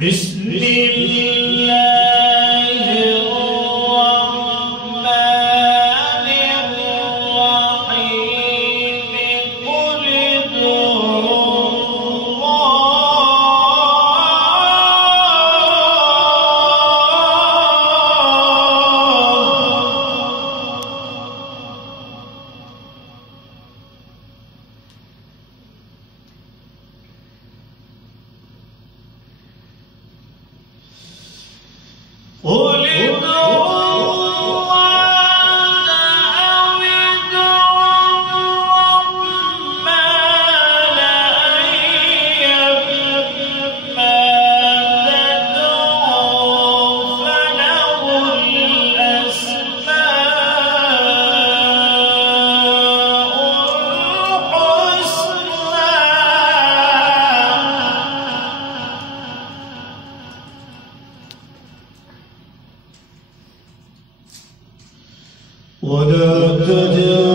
بسم الله الرحمن الرحيم قل ادعوا قل ادعوا الله أو ادعوا الرحمن أيما تدعوا فله الأسماء الحسنى ولا تجعل